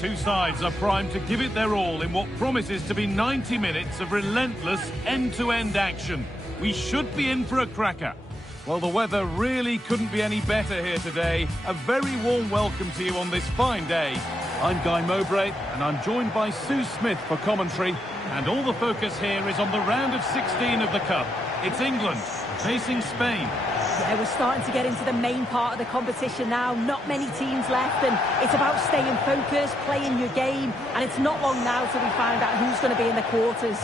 two sides are primed to give it their all in what promises to be 90 minutes of relentless end-to-end action. We should be in for a cracker. Well, the weather really couldn't be any better here today. A very warm welcome to you on this fine day. I'm Guy Mowbray, and I'm joined by Sue Smith for commentary. And all the focus here is on the round of 16 of the Cup. It's England facing Spain. Yeah, we're starting to get into the main part of the competition now. Not many teams left, and it's about staying focused, playing your game, and it's not long now till we find out who's going to be in the quarters.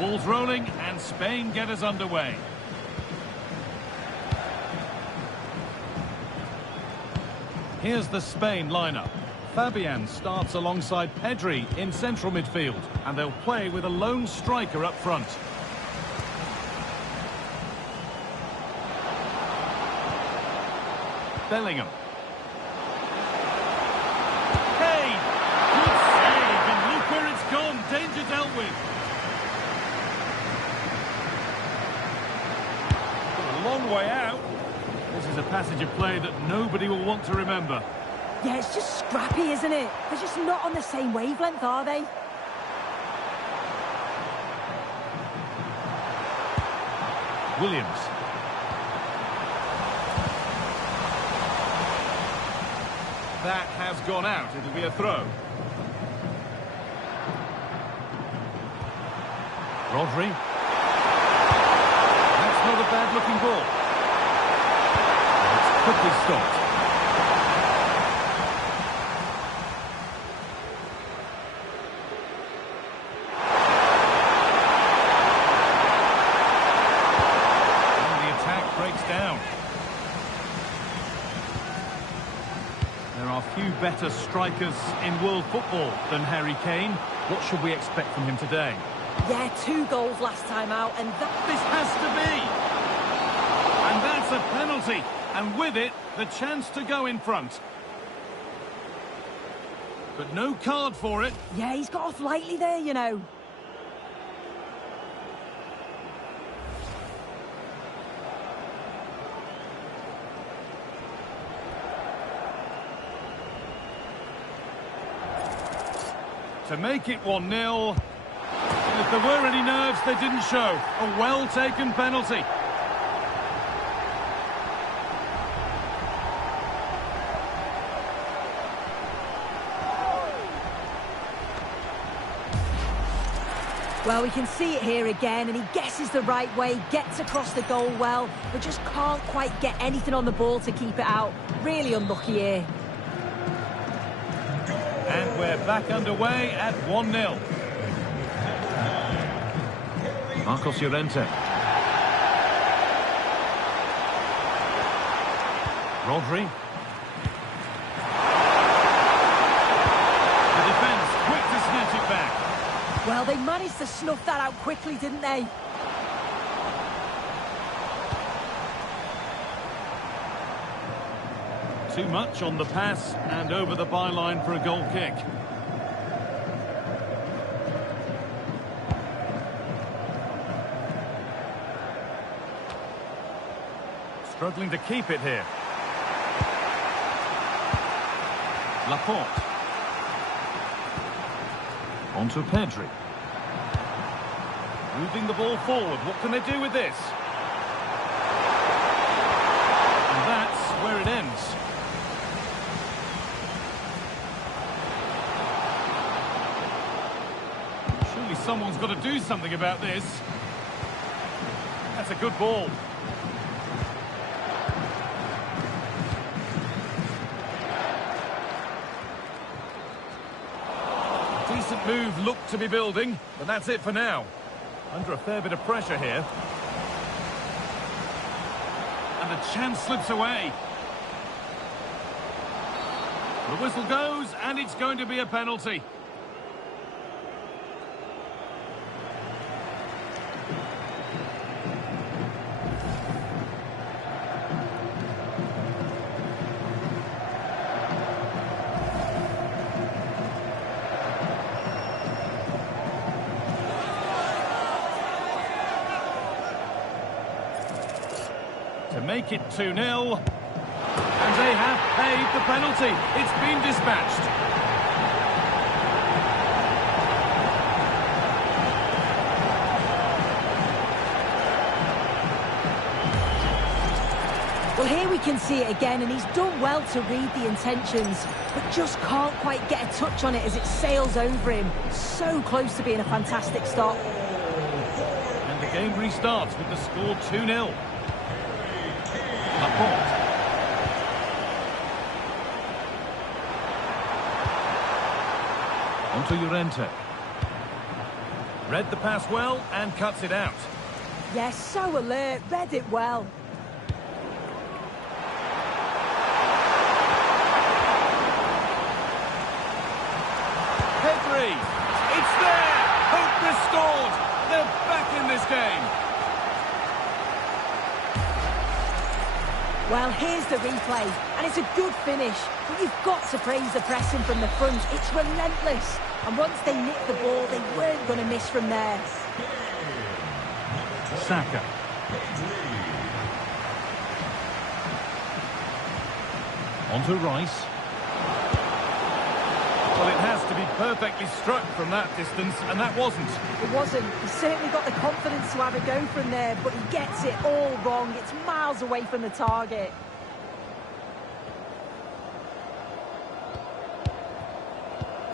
Ball's rolling and Spain get us underway. Here's the Spain lineup. Fabian starts alongside Pedri in central midfield, and they'll play with a lone striker up front. Bellingham. Kane! Good save, and look where it's gone. Danger dealt with. Long way out. This is a passage of play that nobody will want to remember. Yeah, it's just scrappy, isn't it? They're just not on the same wavelength, are they? Williams. That has gone out. It'll be a throw. Rodri. Not a bad-looking ball. It's quickly stopped. And the attack breaks down. There are few better strikers in world football than Harry Kane. What should we expect from him today? Yeah, 2 goals last time out, and This has to be! And that's a penalty, and with it, the chance to go in front. But no card for it. yeah, he's got off lightly there, you know. To make it 1-0... If there were any nerves, they didn't show. A well-taken penalty. Well, we can see it here again, and he guesses the right way, gets across the goal well, but just can't quite get anything on the ball to keep it out. Really unlucky here. And we're back underway at 1-0. Marcos Llorente. Rodri. The defence quick to snatch it back. Well, they managed to snuff that out quickly, didn't they? Too much on the pass and over the byline for a goal kick. Struggling to keep it here. Laporte. On to Pedri. Moving the ball forward. What can they do with this? And that's where it ends. Surely someone's got to do something about this. That's a good ball. Decent move looked to be building, but that's it for now. Under a fair bit of pressure here. And the chance slips away. The whistle goes, and it's going to be a penalty. To make it 2-0. And they have paid the penalty. It's been dispatched. Well, here we can see it again, and he's done well to read the intentions, but just can't quite get a touch on it as it sails over him. So close to being a fantastic stop. And the game restarts with the score 2-0. Laporte. Onto Llorente. Read the pass well and cuts it out. Yes, so alert, read it well. Pedri. It's there. Hope restored. They're back in this game. Well, here's the replay, and it's a good finish, but you've got to praise the pressing from the front. It's relentless, and once they nicked the ball, they weren't going to miss from there. Saka. Onto Rice. Well, it has to be perfectly struck from that distance, and that wasn't. It wasn't. He's certainly got the confidence to have a go from there, but he gets it all wrong. It's miles away from the target.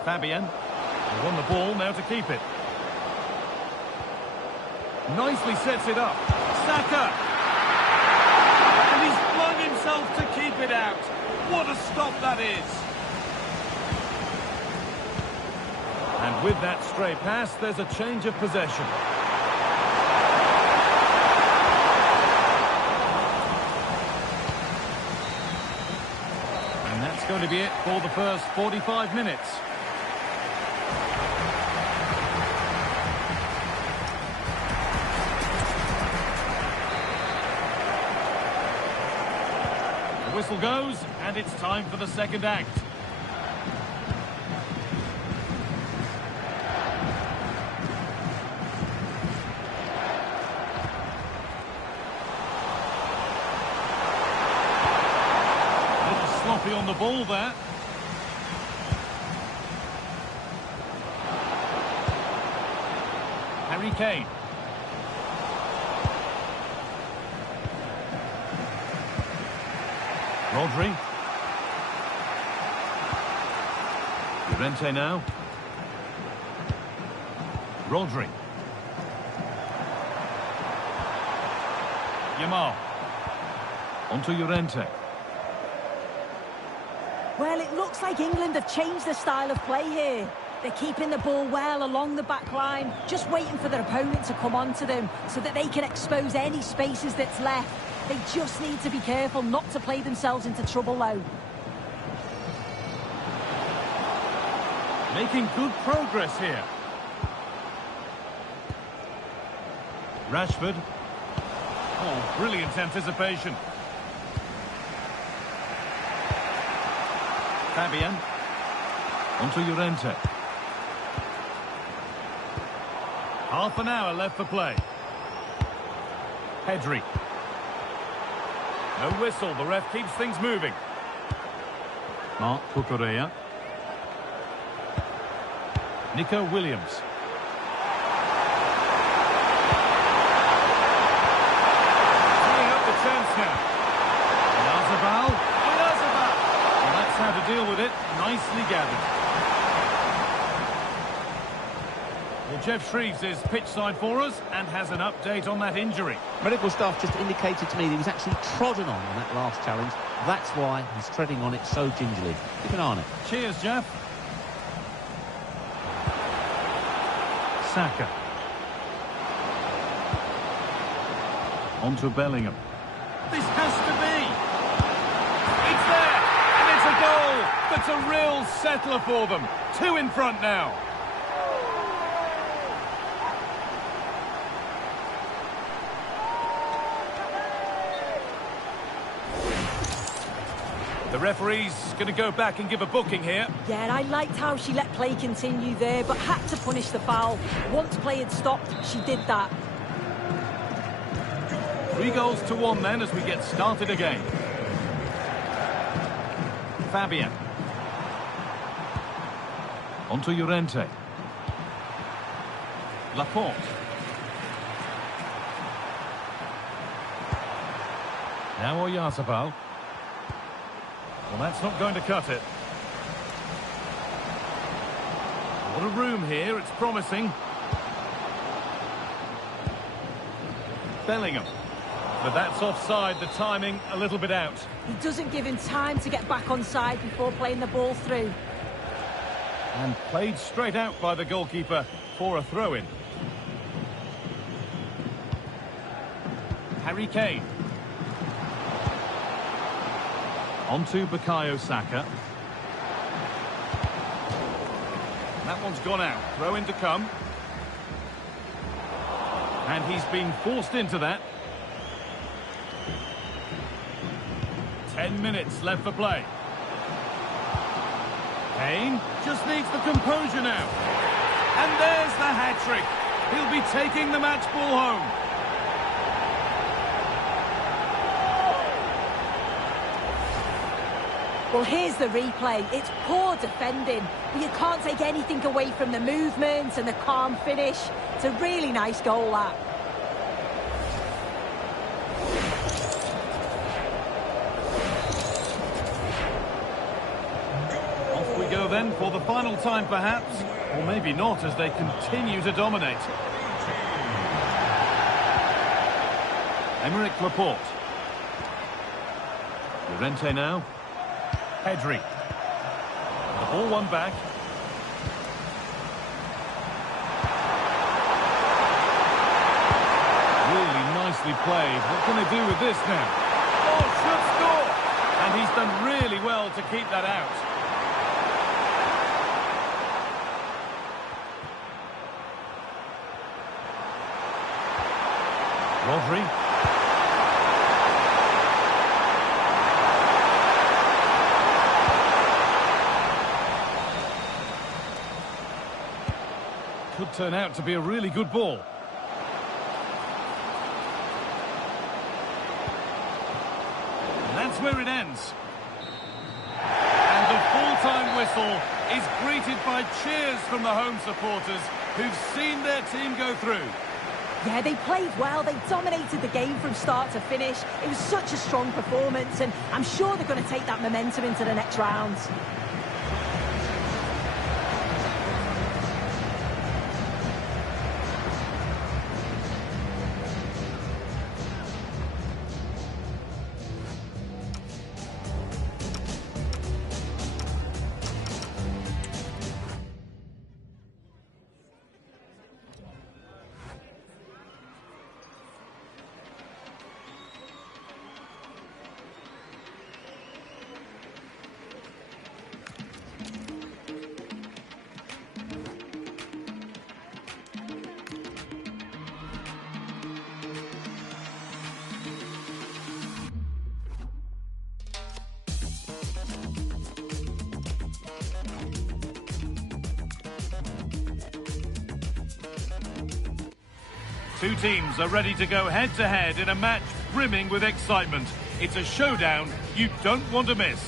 Fabian. They won the ball, now to keep it. Nicely sets it up. Saka! And he's flung himself to keep it out. What a stop that is! And with that stray pass, there's a change of possession. And that's going to be it for the first 45 minutes. The whistle goes, and it's time for the second act. Sloppy on the ball there. Harry Kane. Rodri. Llorente now. Rodri. Yamal. Onto Llorente. Well, it looks like England have changed the style of play here. They're keeping the ball well along the back line, just waiting for their opponent to come onto them so that they can expose any spaces that's left. They just need to be careful not to play themselves into trouble, though. Making good progress here. Rashford. Oh, brilliant anticipation. Fabian. Onto Llorente. Half an hour left for play. Pedri. No whistle, the ref keeps things moving. Marc Cucurella. Nico Williams. Tying up the chance now. Oyarzabal. And that's how to deal with it. Nicely gathered. Well, Jeff Shreves is pitch side for us and has an update on that injury. Medical staff just indicated to me that he was actually trodden on that last challenge. That's why he's treading on it so gingerly. Keep an eye on it. Cheers, Jeff. Saka. On to Bellingham. This has to be. It's there, and it's a goal. That's a real settler for them. 2 in front now. The referee's going to go back and give a booking here. Yeah, and I liked how she let play continue there, but had to punish the foul. Once play had stopped, she did that. 3 goals to 1 then as we get started again. Fabian. On to Llorente. Laporte. Now Oyarzabal. Well, that's not going to cut it. What a room here, it's promising. Bellingham. But that's offside, the timing a little bit out. He doesn't give him time to get back on side before playing the ball through. And played straight out by the goalkeeper for a throw-in. Harry Kane. On to Bukayo Saka. That one's gone out. Throw-in to come. And he's been forced into that. 10 minutes left for play. Kane just needs the composure now. And there's the hat-trick. He'll be taking the match ball home. Well, here's the replay. It's poor defending, but you can't take anything away from the movement and the calm finish. It's a really nice goal, that. Off we go then for the final time, perhaps. Or maybe not, as they continue to dominate. Aymeric Laporte. Llorente now. Pedri. The ball won back. Really nicely played. What can they do with this now? Oh, should score! And he's done really well to keep that out. Rodri. Could turn out to be a really good ball. And that's where it ends. And the full-time whistle is greeted by cheers from the home supporters who've seen their team go through. Yeah, they played well. They dominated the game from start to finish. It was such a strong performance, and I'm sure they're going to take that momentum into the next rounds. Two teams are ready to go head-to-head in a match brimming with excitement. It's a showdown you don't want to miss.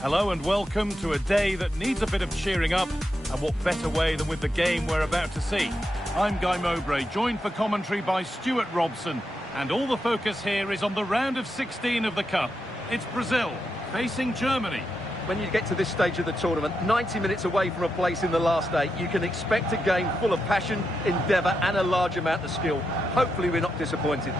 Hello and welcome to a day that needs a bit of cheering up, and what better way than with the game we're about to see. I'm Guy Mowbray, joined for commentary by Stuart Robson, and all the focus here is on the round of 16 of the Cup. It's Brazil facing Germany. When you get to this stage of the tournament, 90 minutes away from a place in the last 8, you can expect a game full of passion, endeavour and a large amount of skill. Hopefully we're not disappointed.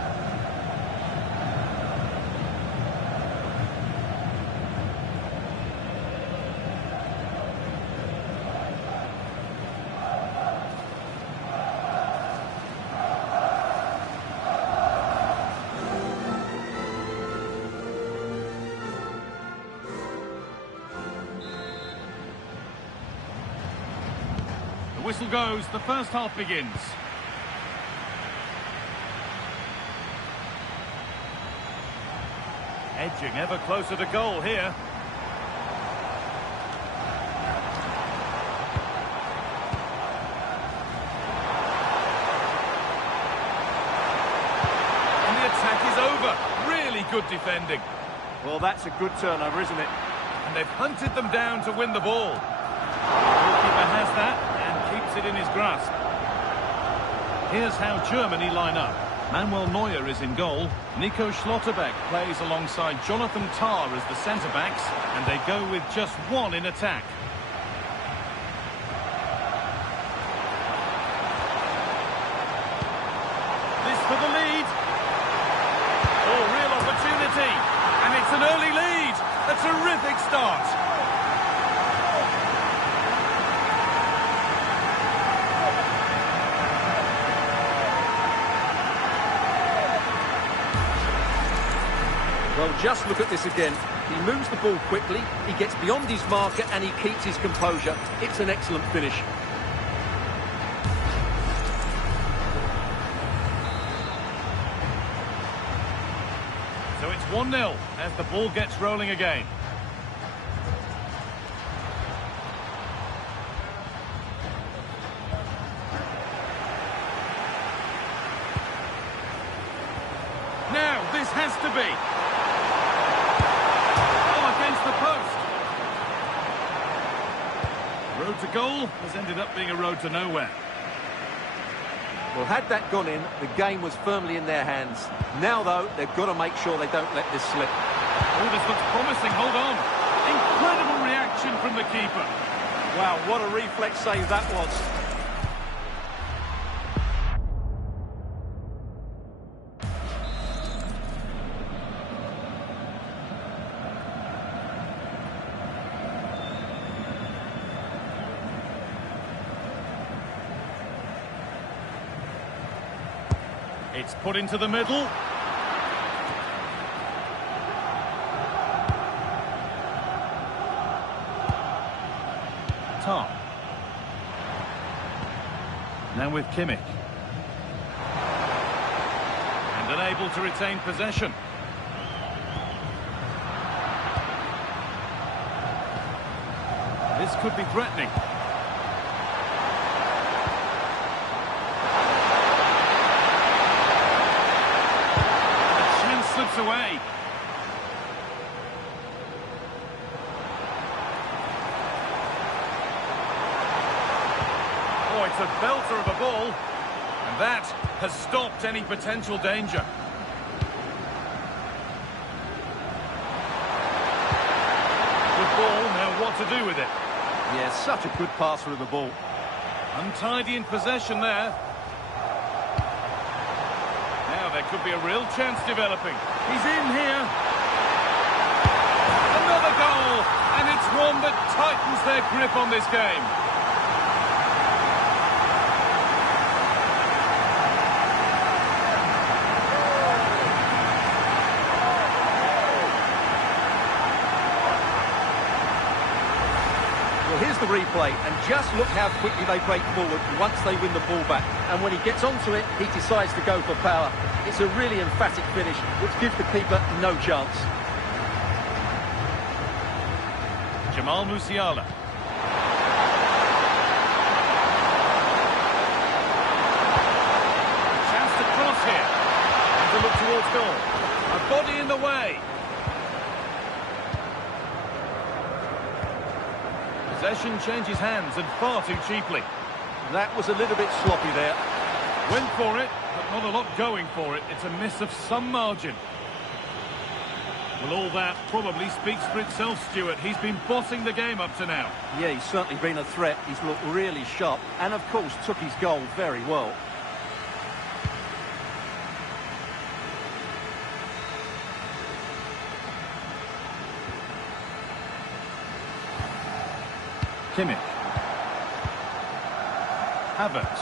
whistle goes, the first half begins. Edging ever closer to goal here. And the attack is over. Really good defending. Well, that's a good turnover, isn't it? And they've hunted them down to win the ball. The goalkeeper has that and keeps it in his grasp. Here's how Germany line up. Manuel Neuer is in goal. Nico Schlotterbeck plays alongside Jonathan Tah as the centre-backs, and they go with just one in attack. This for the lead. Oh, real opportunity. And it's an early lead. A terrific start. Well, just look at this again. He moves the ball quickly, he gets beyond his marker and he keeps his composure. It's an excellent finish. So it's 1-0 as the ball gets rolling again. Now, this has to be. The post. Road to goal has ended up being a road to nowhere. Well, had that gone in, the game was firmly in their hands. Now, though, they've got to make sure they don't let this slip. Oh, this looks promising. Hold on. Incredible reaction from the keeper. Wow, what a reflex save that was. It's put into the middle. Tah. Now with Kimmich. And unable to retain possession. This could be threatening. Slips away. Oh, it's a belter of a ball. And that has stopped any potential danger. Good ball, now what to do with it? Yeah, such a good passer of the ball. Untidy in possession there. There could be a real chance developing. He's in here. Another goal, and it's one that tightens their grip on this game. Well, here's the replay, and just look how quickly they break forward once they win the ball back. And when he gets onto it, he decides to go for power. It's a really emphatic finish, which gives the keeper no chance. Jamal Musiala. Chance to cross here. And to look towards goal. A body in the way. Possession changes hands and far too cheaply. That was a little bit sloppy there. Went for it, but not a lot going for it. It's a miss of some margin. Well, all that probably speaks for itself, Stuart. He's been bossing the game up to now. Yeah, he's certainly been a threat. He's looked really sharp and, of course, took his goal very well. Kimmich. Havertz.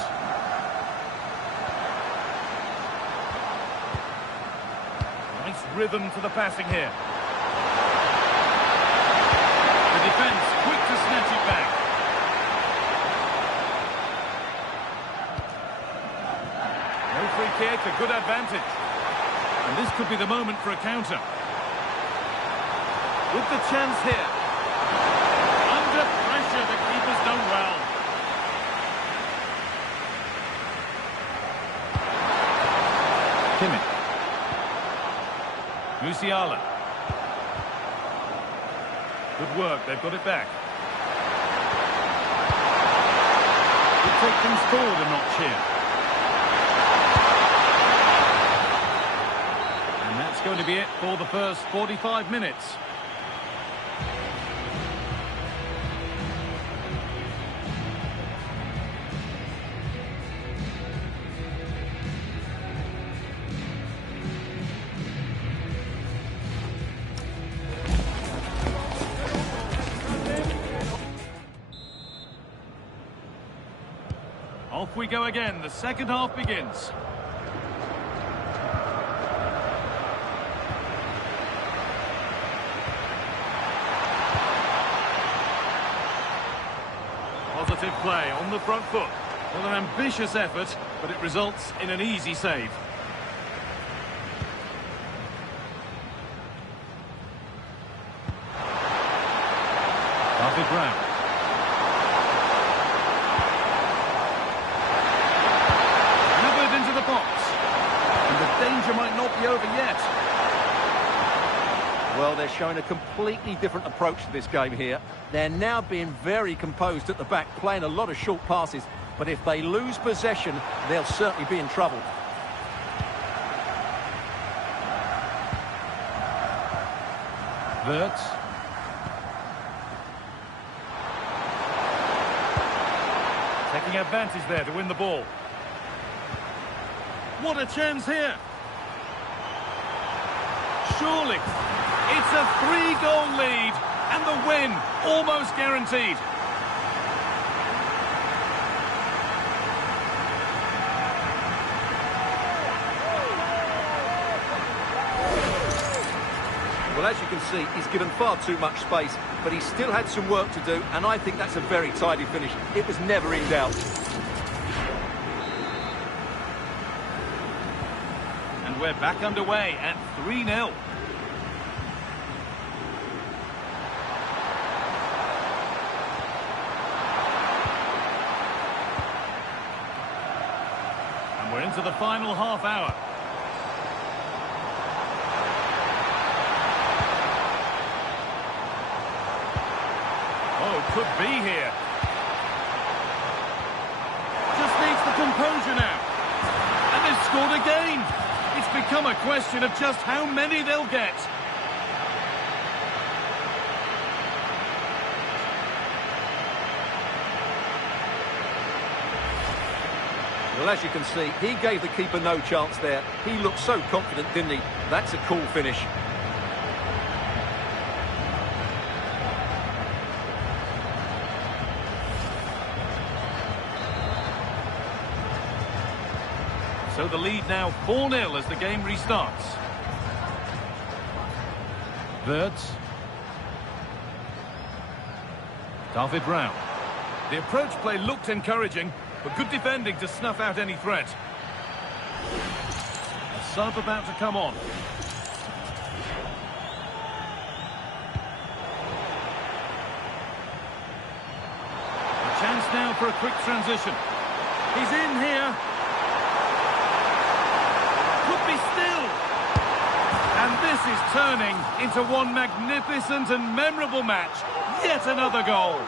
Nice rhythm to the passing here. The defence quick to snatch it back. kick, a good advantage. And this could be the moment for a counter. With the chance here. Under pressure, the keeper's done well. Kimmich. Musiala. Good work, they've got it back. Could take things forward a notch here. And that's going to be it for the first 45 minutes. Off we go again, the second half begins. Positive play on the front foot. Well, an ambitious effort, but it results in an easy save. David Brown. Danger might not be over yet. Well, they're showing a completely different approach to this game here. They're now being very composed at the back, playing a lot of short passes. But if they lose possession, they'll certainly be in trouble. Wirtz. Taking advantage there to win the ball. What a chance here. Surely, it's a 3-goal lead, and the win almost guaranteed. Well, as you can see, he's given far too much space, but he still had some work to do, and I think that's a very tidy finish. It was never in doubt. And we're back underway at 3-0. And we're into the final half hour. Oh, could be here. Just needs the composure now. And they've scored again. It's become a question of just how many they'll get. Well, as you can see, he gave the keeper no chance there. He looked so confident, didn't he? That's a cool finish. So the lead now 4-0 as the game restarts. Wirtz. David Brown. The approach play looked encouraging, but good defending to snuff out any threat. A sub about to come on. A chance now for a quick transition. He's in here. Could be still. And this is turning into one magnificent and memorable match. Yet another goal.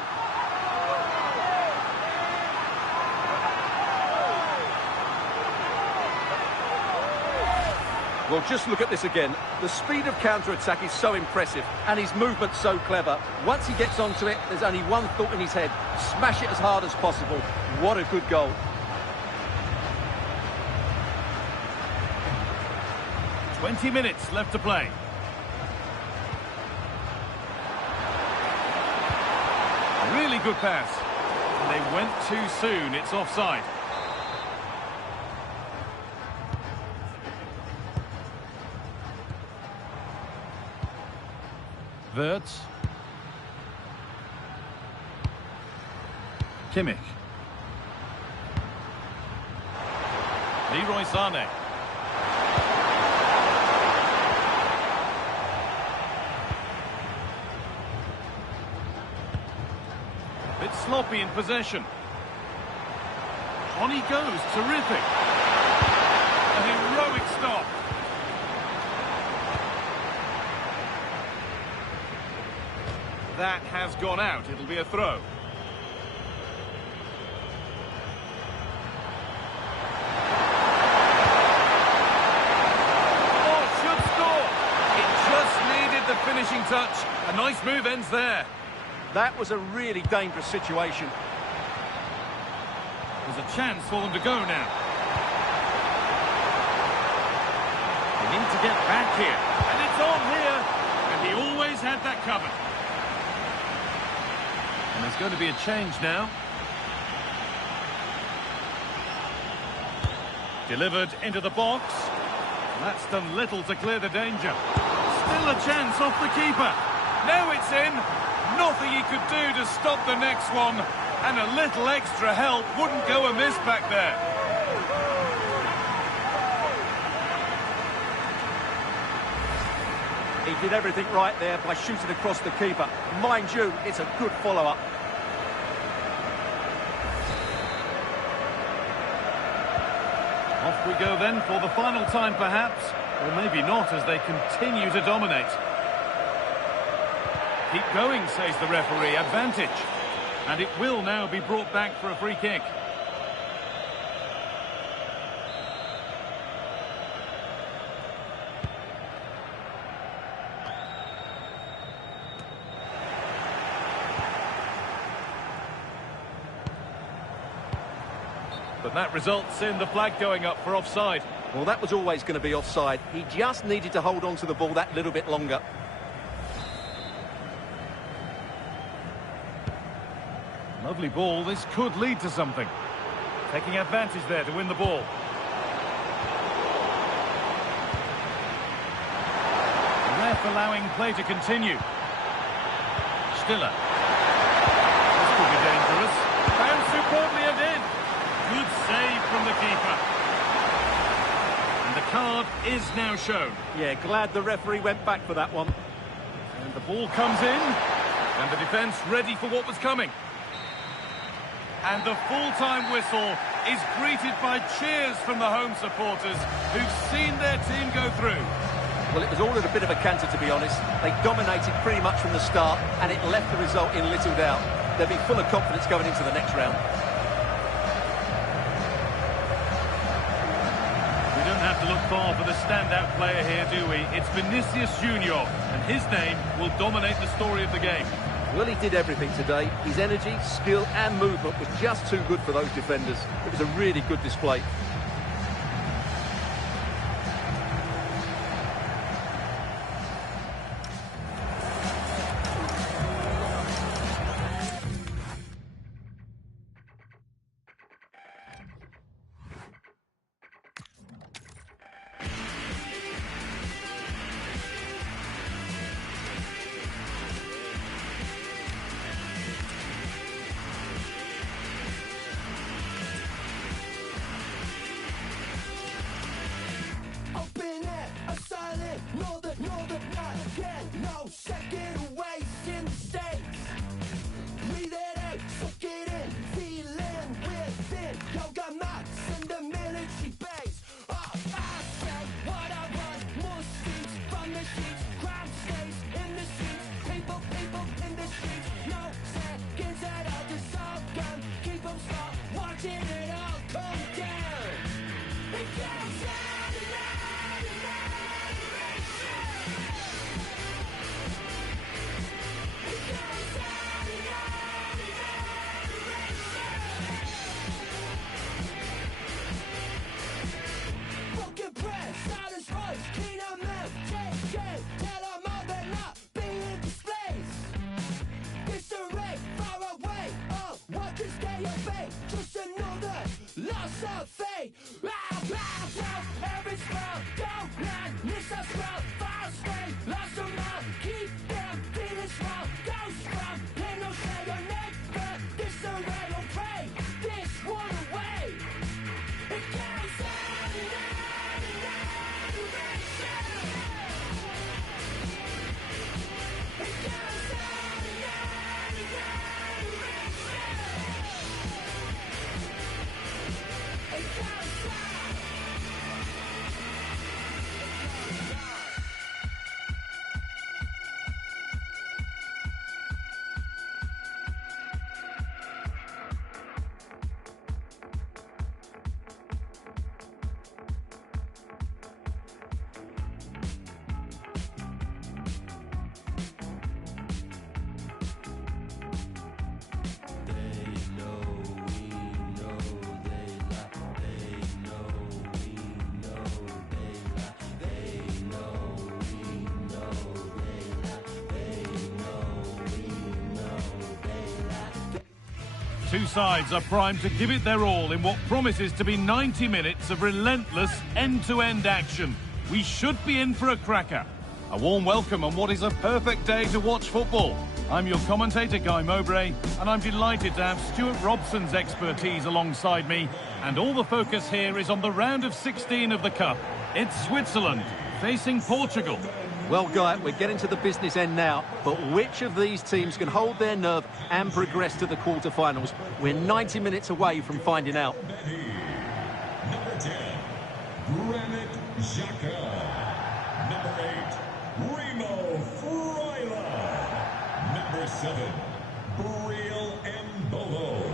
Well, just look at this again. The speed of counter-attack is so impressive, and his movement's so clever. Once he gets onto it, there's only one thought in his head. Smash it as hard as possible. What a good goal. 20 minutes left to play. A really good pass. And they went too soon. It's offside. Wirtz. Kimmich. Leroy Sané. sloppy in possession. On he goes, terrific. A heroic stop. That has gone out, it'll be a throw. Oh, should score! It just needed the finishing touch. A nice move ends there. That was a really dangerous situation. There's a chance for them to go now. They need to get back here. And it's on here. And he always had that covered. And there's going to be a change now. Delivered into the box. That's done little to clear the danger. Still a chance off the keeper. Now it's in. Nothing he could do to stop the next one. And a little extra help wouldn't go amiss back there. He did everything right there by shooting across the keeper. Mind you, it's a good follow-up. Off we go then for the final time perhaps. Or maybe not as they continue to dominate. Keep going, says the referee. Advantage. And it will now be brought back for a free kick. But that results in the flag going up for offside. Well, that was always going to be offside. He just needed to hold on to the ball that little bit longer. Lovely ball. This could lead to something. Taking advantage there to win the ball. The ref allowing play to continue. Stiller. This could be dangerous. Found superbly and in. Good save from the keeper. And the card is now shown. Yeah, glad the referee went back for that one. And the ball comes in. And the defence ready for what was coming. And the full-time whistle is greeted by cheers from the home supporters who've seen their team go through. Well, it was all at a bit of a canter, to be honest. They dominated pretty much from the start, and it left the result in little doubt. They'll be full of confidence going into the next round. We don't have to look far for the standout player here, do we? It's Vinicius Junior, and his name will dominate the story of the game. Well, he did everything today. His energy, skill and movement was just too good for those defenders. It was a really good display. two sides are primed to give it their all in what promises to be 90 minutes of relentless end-to-end action. We should be in for a cracker. A warm welcome on what is a perfect day to watch football. I'm your commentator, Guy Mowbray, and I'm delighted to have Stuart Robson's expertise alongside me. And all the focus here is on the round of 16 of the Cup. It's Switzerland facing Portugal. Well, Guy, we're getting to the business end now, but which of these teams can hold their nerve and progress to the quarter-finals? We're 90 minutes away from finding out. Number 10, Granit Xhaka. Number 8, Remo Freuler. Number 7, Breel Mbolo.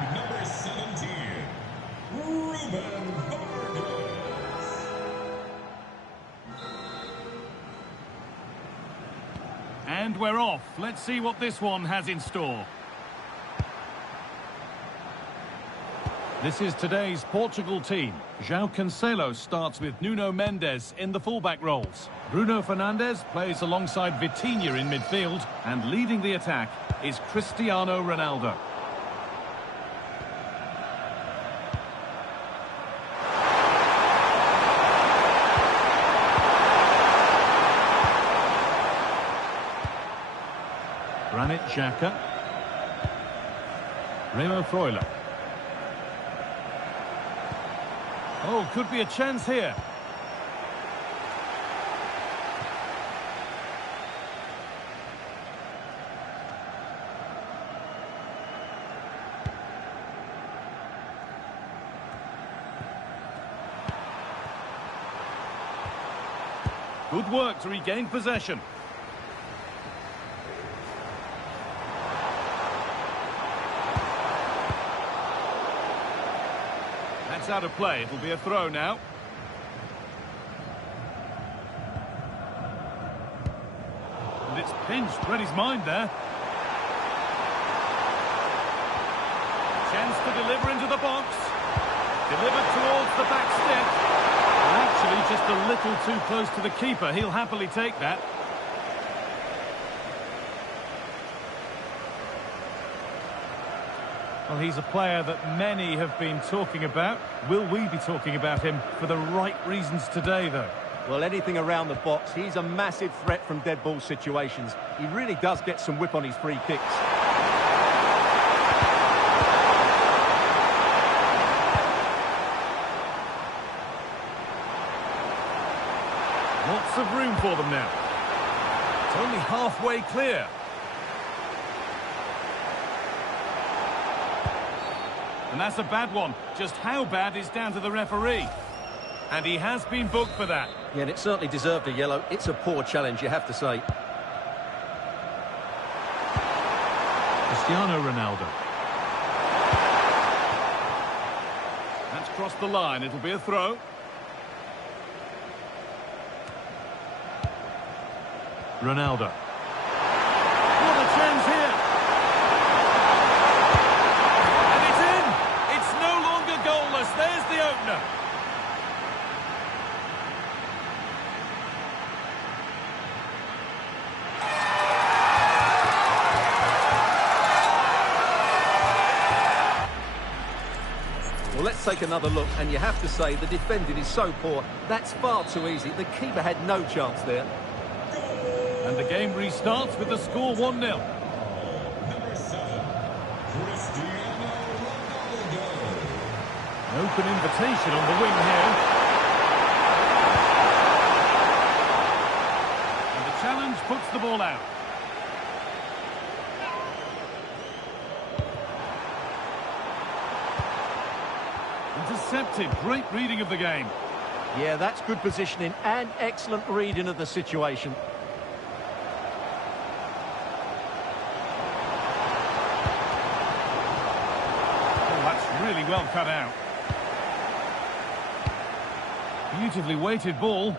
And number 17, Ruben Vargas. And we're off. Let's see what this one has in store. This is today's Portugal team. João Cancelo starts with Nuno Mendes in the fullback roles. Bruno Fernandes plays alongside Vitinha in midfield, and leading the attack is Cristiano Ronaldo. Granit Xhaka. Remo Freuler. Oh, could be a chance here. Good work to regain possession. That's out of play. It'll be a throw now. And it's pinched. Read his mind there. Chance to deliver into the box. Delivered towards the back stick. Actually, just a little too close to the keeper. He'll happily take that. Well, he's a player that many have been talking about. Will we be talking about him for the right reasons today, though? Well, anything around the box, he's a massive threat from dead ball situations. He really does get some whip on his free kicks. Lots of room for them now. It's only halfway clear. And that's a bad one. Just how bad is down to the referee. And he has been booked for that. Yeah, and it certainly deserved a yellow. It's a poor challenge, you have to say. Cristiano Ronaldo. That's crossed the line. It'll be a throw. Ronaldo. What a chance here. And it's in. It's no longer goalless. There's the opener. Well, let's take another look, and you have to say the defending is so poor. That's far too easy. The keeper had no chance there. And the game restarts with the score 1-0. Number 7, Cristiano Ronaldo. An open invitation on the wing here. And the challenge puts the ball out. Intercepted. Great reading of the game. Yeah, that's good positioning and excellent reading of the situation. Really well cut out. Beautifully weighted ball.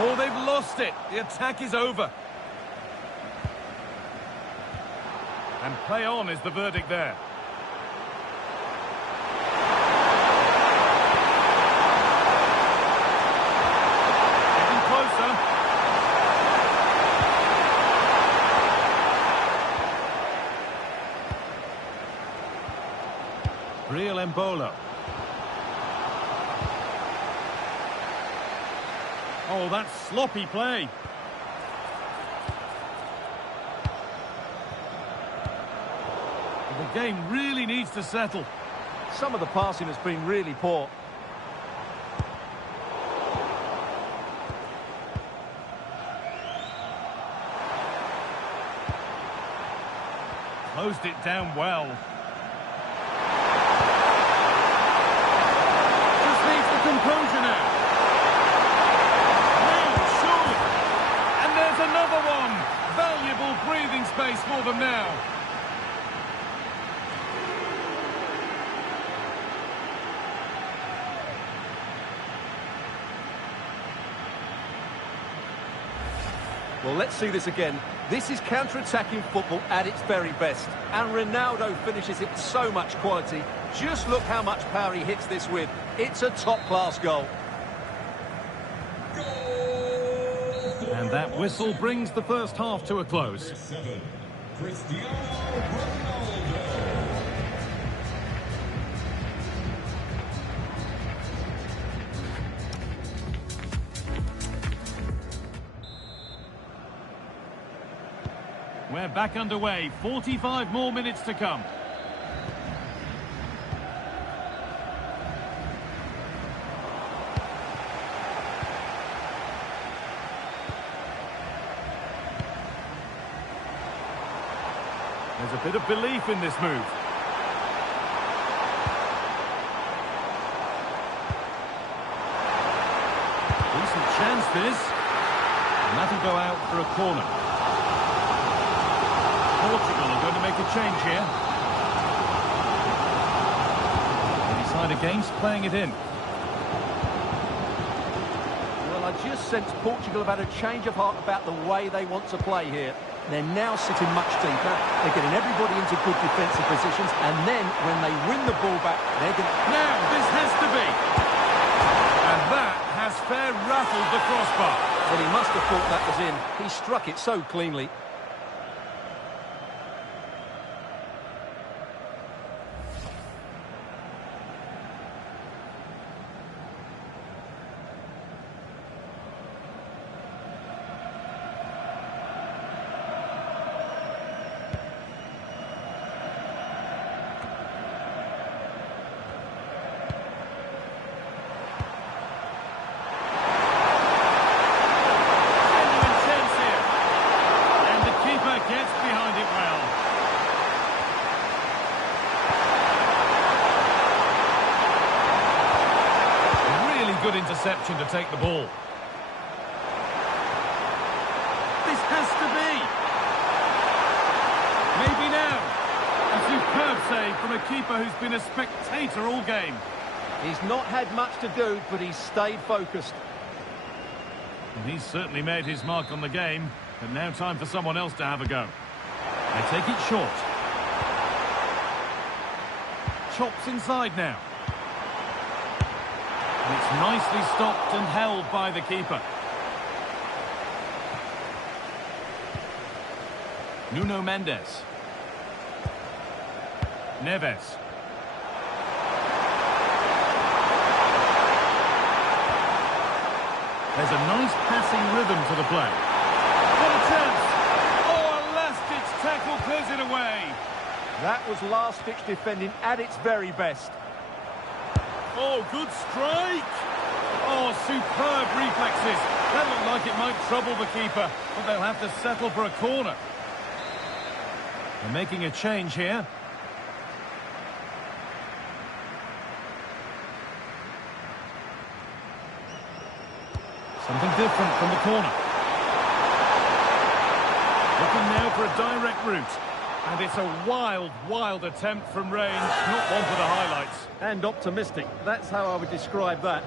Oh, they've lost it. The attack is over. And play on is the verdict there. Getting closer. Real Embolo. Oh, that's sloppy play. The game really needs to settle. Some of the passing has been really poor. Closed it down well. Just needs the composure now. Now, surely. And there's another one. Valuable breathing space for them now. Well, let's see this again. This is counter-attacking football at its very best. And Ronaldo finishes it with so much quality. Just look how much power he hits this with. It's a top-class goal. And that whistle brings the first half to a close. Number 7, Cristiano Ronaldo. We're back underway. 45 more minutes to come. There's a bit of belief in this move. Decent chance this. And that'll go out for a corner. Portugal are going to make a change here. They decide against playing it in. Well, I just sense Portugal have had a change of heart about the way they want to play here. They're now sitting much deeper. They're getting everybody into good defensive positions. And then, when they win the ball back, they're going to... Now, this has to be. And that has fair rattled the crossbar. Well, he must have thought that was in. He struck it so cleanly. Good interception to take the ball. This has to be. Maybe now. A superb save from a keeper who's been a spectator all game. He's not had much to do, but he's stayed focused. And he's certainly made his mark on the game, but now time for someone else to have a go. They take it short. Chops inside now. And it's nicely stopped and held by the keeper. Nuno Mendes. Neves. There's a nice passing rhythm to the play. What a chance! Oh, a last-ditch tackle clears it away. That was last-ditch defending at its very best. Oh, good strike! Oh, superb reflexes. That looked like it might trouble the keeper, but they'll have to settle for a corner. They're making a change here. Something different from the corner. Looking now for a direct route. And it's a wild, wild attempt from range, not one for the highlights. And optimistic. That's how I would describe that.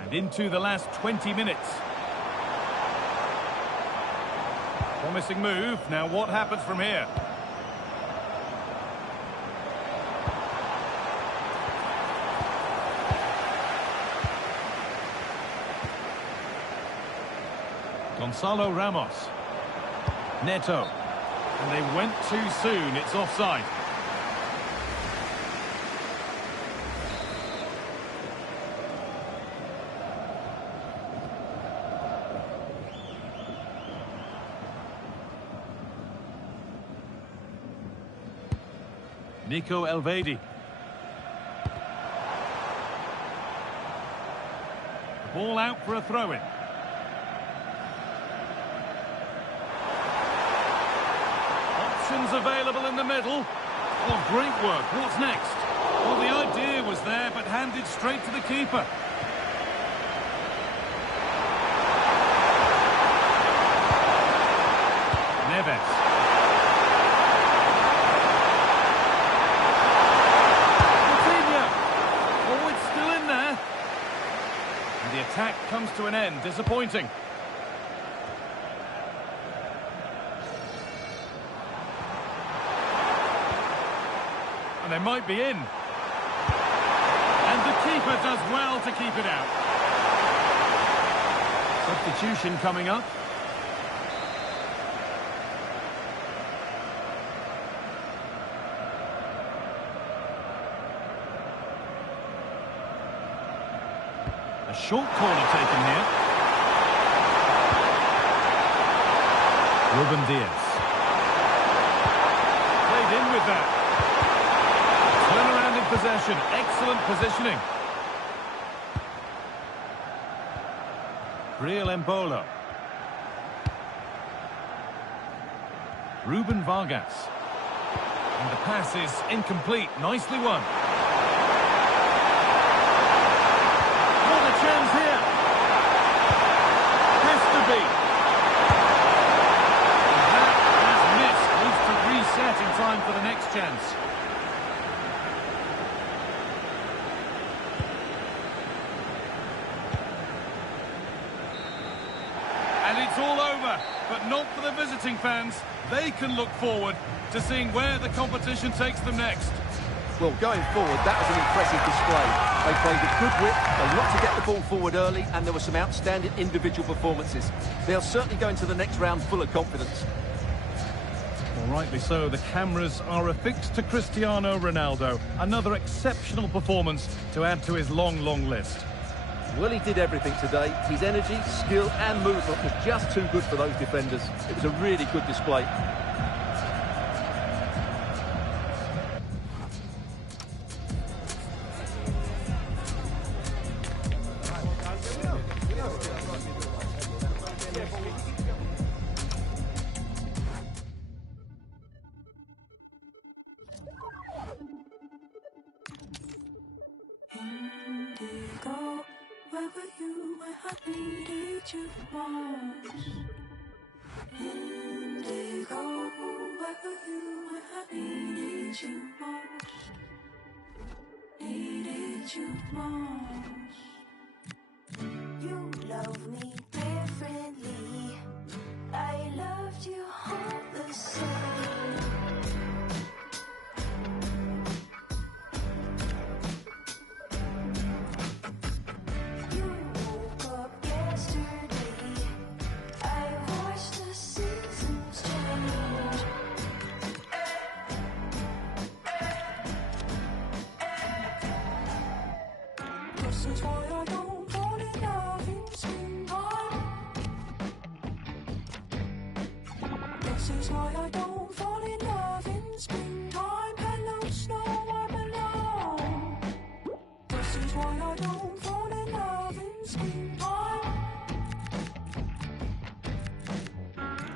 And into the last 20 minutes. Promising move. Now what happens from here? Gonzalo Ramos. Neto. And they went too soon. It's offside. Nico Elvedi. The ball out for a throw-in. Options available in the middle. Oh, great work. What's next? Well, the idea was there, but handed straight to the keeper. Neves. The attack comes to an end. Disappointing. And they might be in. And the keeper does well to keep it out. Substitution coming up. A short corner taken here. Ruben Diaz. Played in with that. Turnaround in possession. Excellent positioning. Briel Embolo. Ruben Vargas. And the pass is incomplete. Nicely won. Chance here. Has to be. And that has missed. Needs to reset in time for the next chance. And it's all over, but not for the visiting fans. They can look forward to seeing where the competition takes them next. Well, going forward, that was an impressive display. They played with good wit, they looked to get the ball forward early, and there were some outstanding individual performances. They'll certainly go into the next round full of confidence. Well, rightly so. The cameras are affixed to Cristiano Ronaldo. Another exceptional performance to add to his long, long list. Well, he did everything today. His energy, skill and movement was just too good for those defenders. It was a really good display. Indigo, where were you when I needed you most? Indigo, where were you when I needed you most? Needed you most. You love me differently. I loved you all the same. This is why I don't fall in love in springtime. This is why I don't fall in love in springtime. Hello, snow, I'm alone. This is why I don't fall in love in springtime.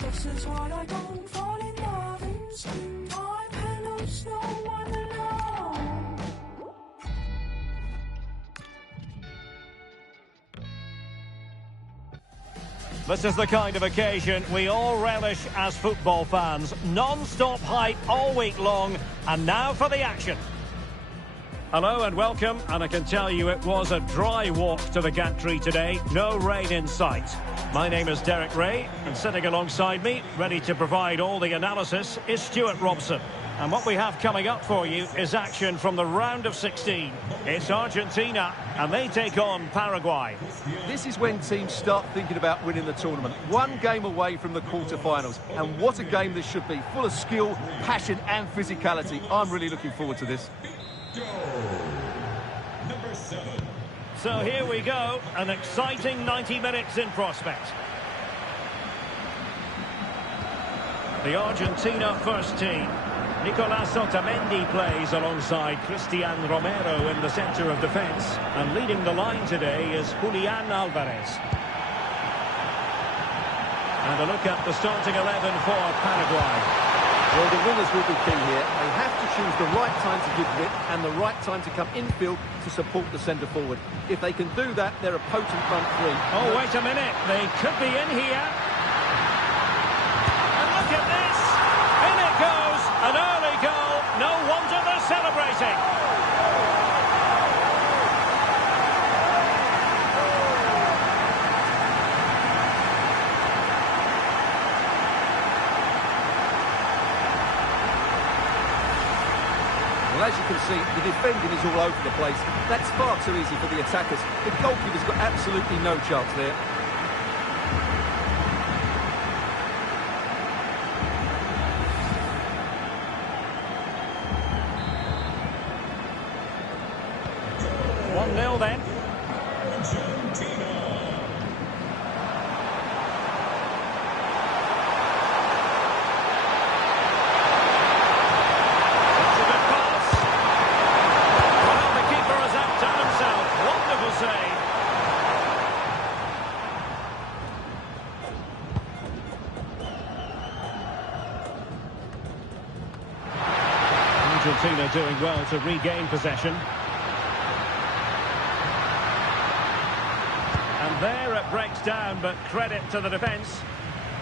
This is why I don't fall in love in springtime. Hello, snow, I'm alone. This is the kind of occasion we all relish as football fans. Non-stop hype all week long, and now for the action. Hello and welcome, and I can tell you it was a dry walk to the gantry today. No rain in sight. My name is Derek Ray, and sitting alongside me, ready to provide all the analysis, is Stuart Robson. And what we have coming up for you is action from the round of 16. It's Argentina, and they take on Paraguay. This is when teams start thinking about winning the tournament. One game away from the quarter-finals. And what a game this should be. Full of skill, passion and physicality. I'm really looking forward to this. Number 7. So here we go. An exciting 90 minutes in prospect. The Argentina first team. Nicolas Otamendi plays alongside Christian Romero in the centre of defence. And leading the line today is Julian Alvarez. And a look at the starting 11 for Paraguay. Well, the winners will be key here. They have to choose the right time to give width and the right time to come infield to support the centre-forward. If they can do that, they're a potent front three. Oh, wait a minute. They could be in here. And look at this. In it goes. An early goal. No wonder they're celebrating. Well, as you can see, the defending is all over the place. That's far too easy for the attackers. The goalkeeper's got absolutely no chance there. Then. Argentina. It's a good pass. Well, the keeper has outdone himself. Wonderful save. Argentina doing well to regain possession. There it breaks down, but credit to the defence.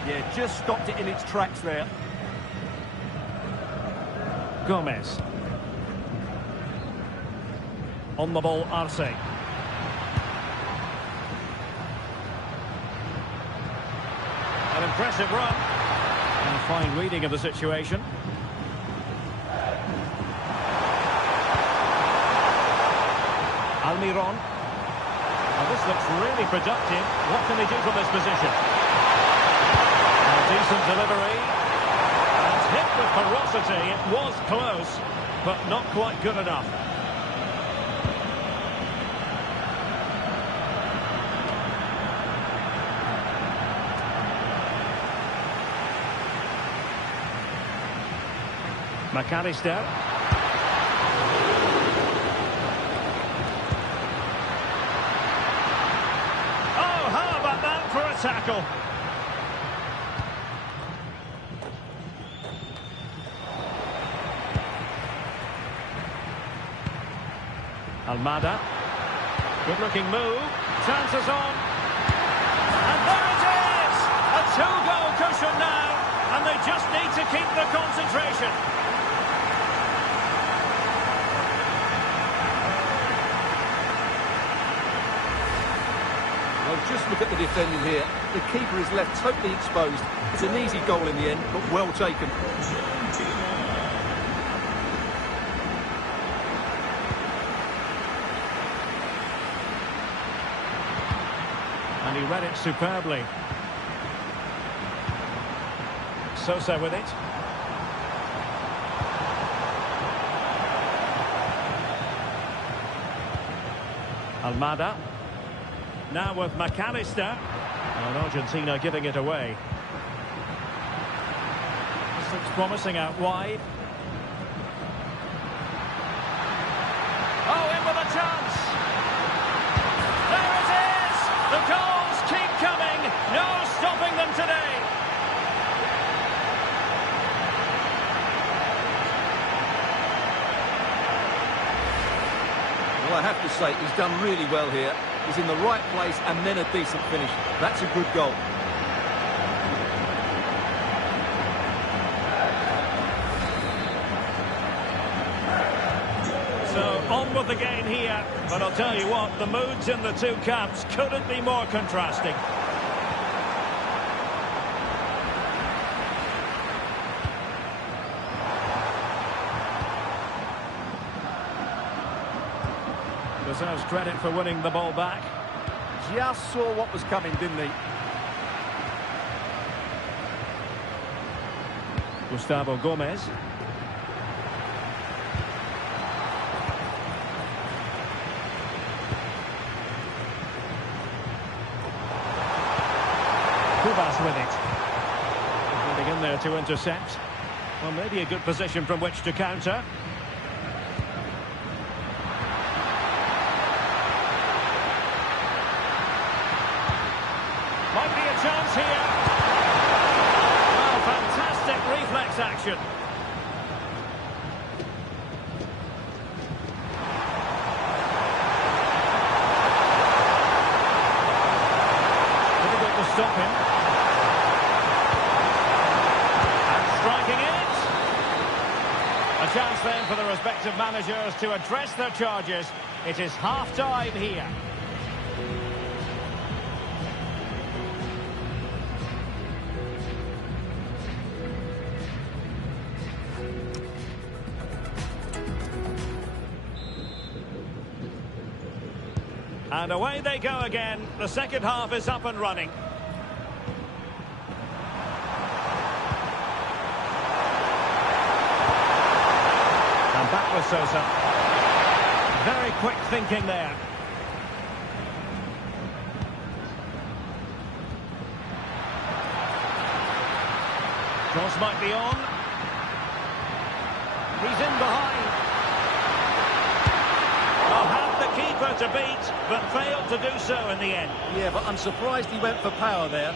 Yeah, just stopped it in its tracks there. Gomez. On the ball, Arce. An impressive run. And fine reading of the situation. Almiron. Well, this looks really productive. What can they do from this position? A decent delivery. And hit with ferocity. It was close, but not quite good enough. McAllister. Tackle. Almada. Good looking move. Chances on. And there it is! A two-goal cushion now. And they just need to keep the concentration. Well, just look at the defending here. The keeper is left totally exposed. It's an easy goal in the end, but well taken. And he read it superbly. Sosa with it. Almada. Now with McAllister. And Argentina giving it away. This looks promising out wide. Oh, in with a chance. There it is! The goals keep coming. No stopping them today. Well, I have to say, he's done really well here. He's in the right place and then a decent finish. That's a good goal. So on with the game here. But I'll tell you what, the moods in the two camps couldn't be more contrasting. credit for winning the ball back. Just saw what was coming, didn't he? Gustavo Gomez. Kubas with it. Getting in there to intercept. Well, maybe a good position from which to counter. Might be a chance here. Well, fantastic reflex action. Difficult to stop him. And striking it. A chance then for the respective managers to address their charges. It is half-time here. And away they go again. The second half is up and running. And back with Sosa. Very quick thinking there. Cross might be on. He's in behind. Keeper to beat, but failed to do so in the end. Yeah, but I'm surprised he went for power there.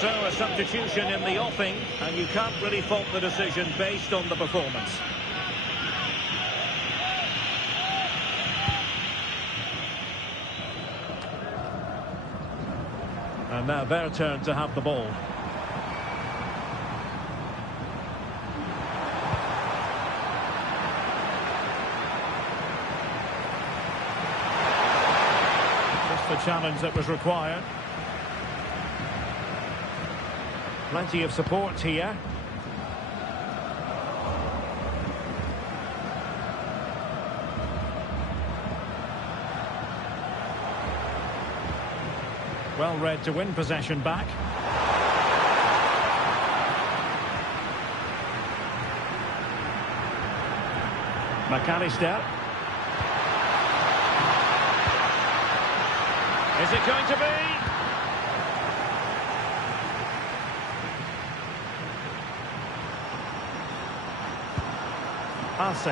So a substitution in the offing, and you can't really fault the decision based on the performance. And now their turn to have the ball. The challenge that was required. Plenty of support here. Well read to win possession back. McAllister. Is it going to be? Arce.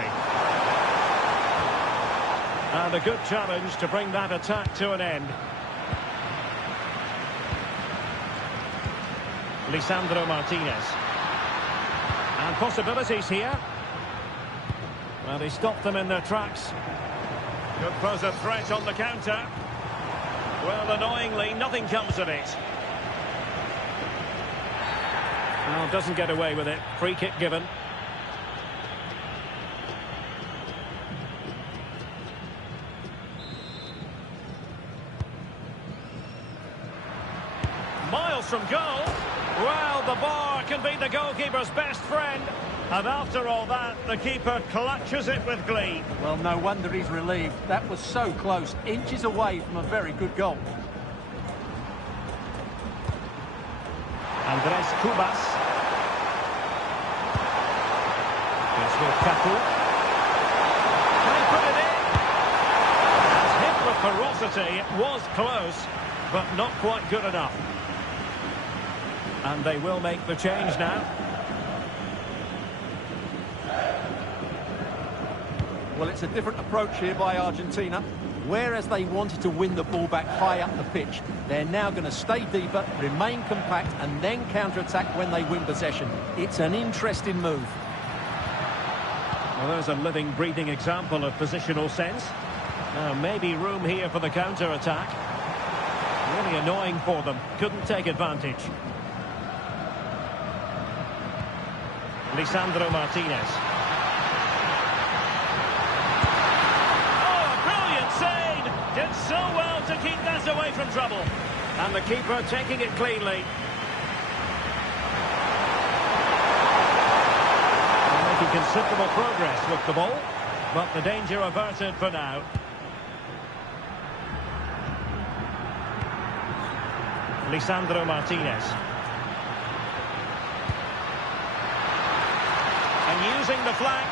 And a good challenge to bring that attack to an end. Lisandro Martinez. And possibilities here. Well, he stopped them in their tracks. Could pose a threat on the counter. Well, annoyingly, nothing comes of it. Well, doesn't get away with it. Free kick given. Miles from goal. Well, the bar can be the goalkeeper's best friend. And after all that, the keeper clutches it with glee. Well, no wonder he's relieved. That was so close, inches away from a very good goal. Andres Kubas. It's with Kaku. Can he put it in? As hit with ferocity, it was close, but not quite good enough. And they will make the change now. Well, it's a different approach here by Argentina. Whereas they wanted to win the ball back high up the pitch, they're now going to stay deeper, remain compact, and then counter-attack when they win possession. It's an interesting move. Well, there's a living, breathing example of positional sense. Now, maybe room here for the counter-attack. Really annoying for them. Couldn't take advantage. Lisandro Martinez. Did so well to keep that away from trouble. And the keeper taking it cleanly. They're making considerable progress with the ball. But the danger averted for now. Lisandro Martinez. And using the flank.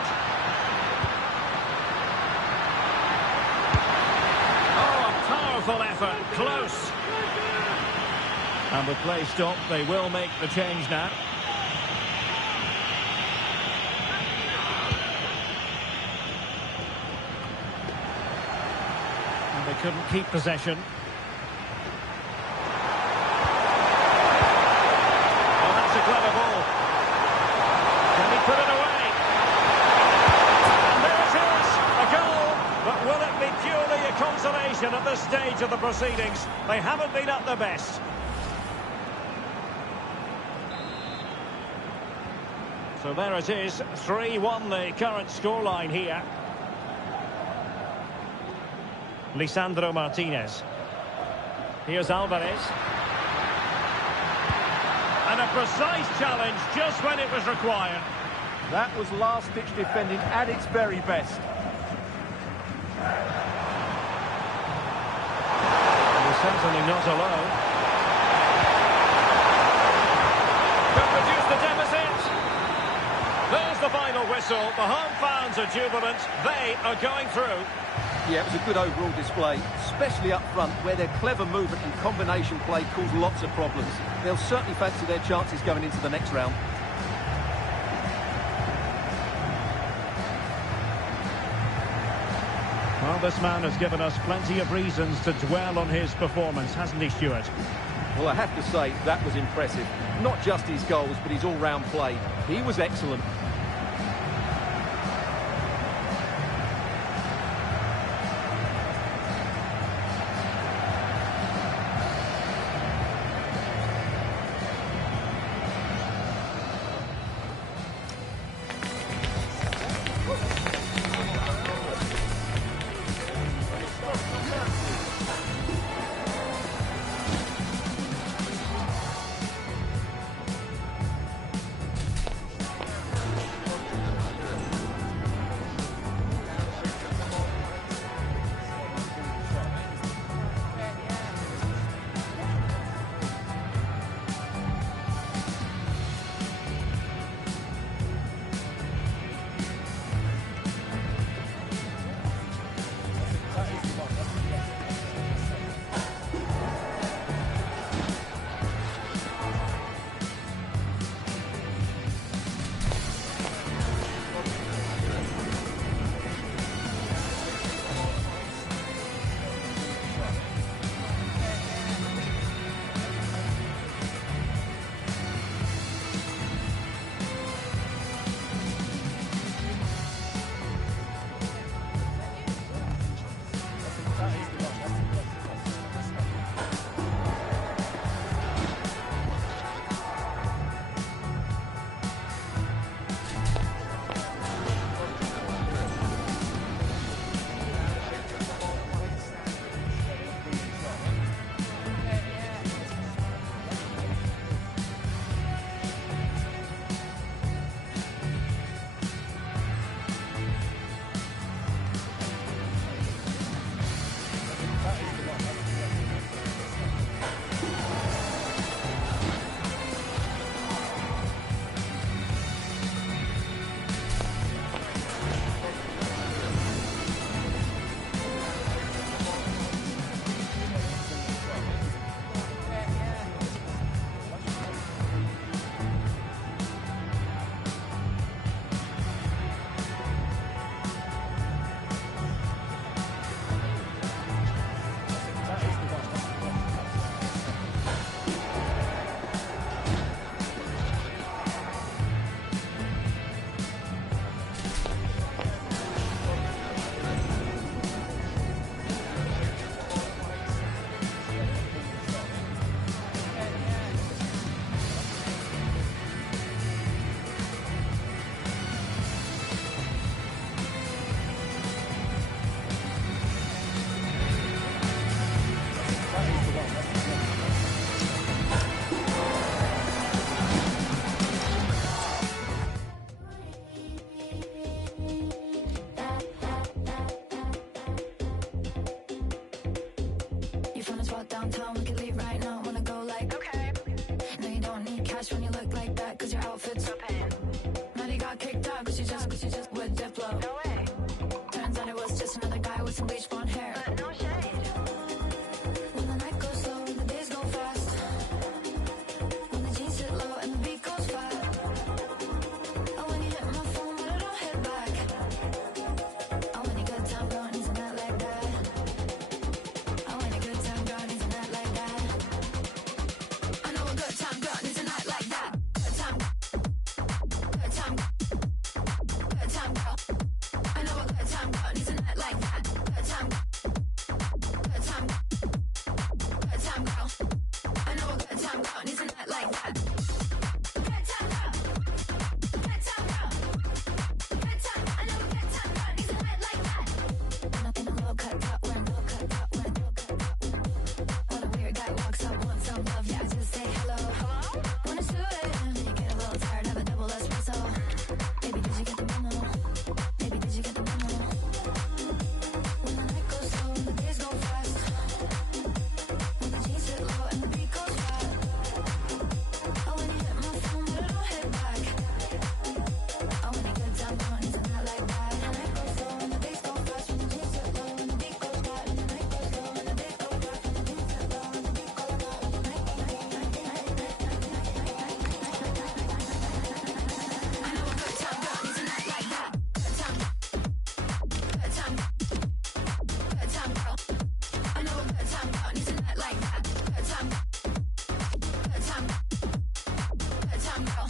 Oh, a powerful effort. Close. And with play stopped, they will make the change now. And they couldn't keep possession. Oh, that's a clever ball. Can he put it away? And there it is, a goal. But will it be purely a consolation at this stage of the proceedings? They haven't been at their best. So there it is, 3-1 the current scoreline here. Lisandro Martinez. Here's Alvarez. And a precise challenge just when it was required. That was last-ditch defending at its very best. He's certainly not alone. Could reduce the deficit. There's the final whistle. The home fans are jubilant. They are going through. Yeah, it was a good overall display, especially up front, where their clever movement and combination play caused lots of problems. They'll certainly fancy their chances going into the next round. Well, this man has given us plenty of reasons to dwell on his performance, hasn't he, Stuart? Well, I have to say, that was impressive. Not just his goals, but his all-round play. He was excellent. slow. No way. Turns out it was just another guy with some bleach blonde hair. But no shade. When the night goes slow and the days go fast. When the jeans sit low and the beat goes fast. Oh, when you hit my phone, but I don't hit back. Oh, when a good time gone, isn't that like that? Oh, when a good time gone, isn't that like that? I know a good time gone, isn't that like that? Good time, good time, good time, girl. I know a good time gone, isn't that like that? Good time, good time, good time, girl. I know a good time gone, isn't that like that? Good time, girl. Good time, girl. Good time. I know a good time gone, isn't that like that? Nothing a low cut top, wearing low cut top, wearing low cut top. When a weird guy walks up, wants some love, yeah, I just say hello. Hello? Wanna suit it, and you get a little tired, have a double espresso. Baby, did you get the memo? Baby, did you get the memo? When the night goes slow and the days go fast. When the jeans sit low and the beat goes fast. Oh, when you hit my phone, but I don't hit back. Oh, when a good time gone, isn't that like that? When the night goes slow and the days go fast. When the jeans sit low and the beat goes fast. When the night goes slow and the days go fast. When the jeans sit low and the beat goes fast. When the night goes slow. I know a good time gone, isn't that like that? Good time, good time, good time, girl. I know a good time gone, isn't that like that? Good time, good time, good time, girl.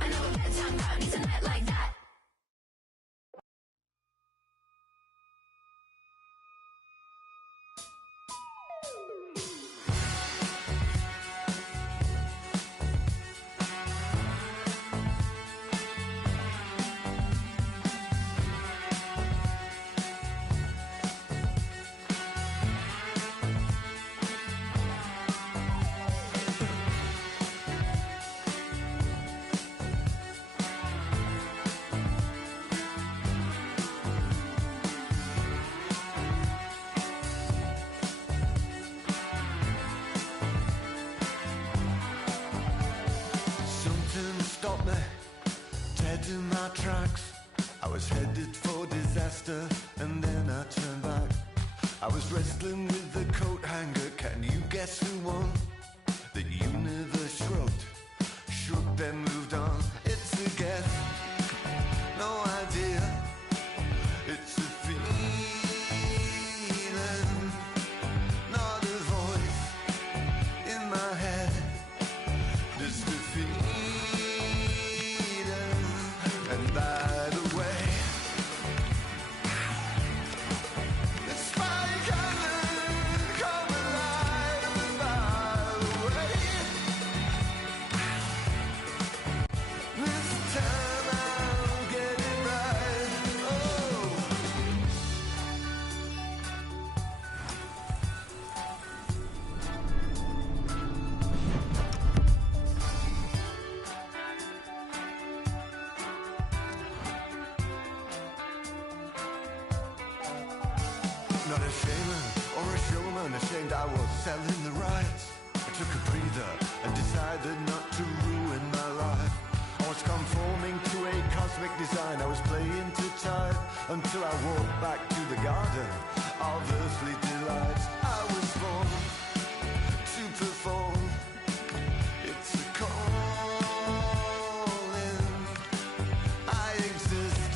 I know a good time gone, isn't that like that? Something stopped me, dead in my tracks. I was headed for disaster, and then I turned back. I was wrestling with the coat hanger. Can you guess who won? The universe shrugged, shook, then moved on. It's a guess, no idea. It's a feeling, not a voice in my head. Just a feeling. And by the way, the spy cannon come alive. And by the way, this time I'll get it right. Oh. Not a shaman or a showman, ashamed I was selling the rights. I took a breather and decided not to ruin my life. I was conforming to a cosmic design. I was playing too tight until I walked back to the garden of earthly delights. I was born to perform. It's a calling. I exist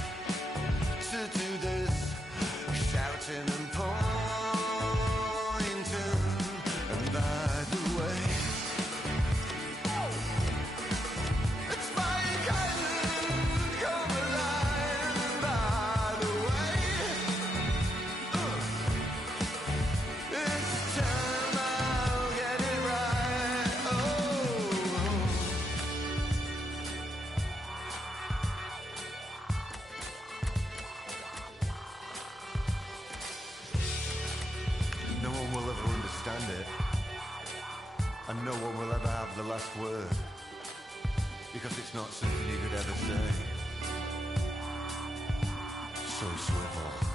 to do this, shouting and pointing. And by the and no one will ever have the last word, because it's not something you could ever say. So swivel.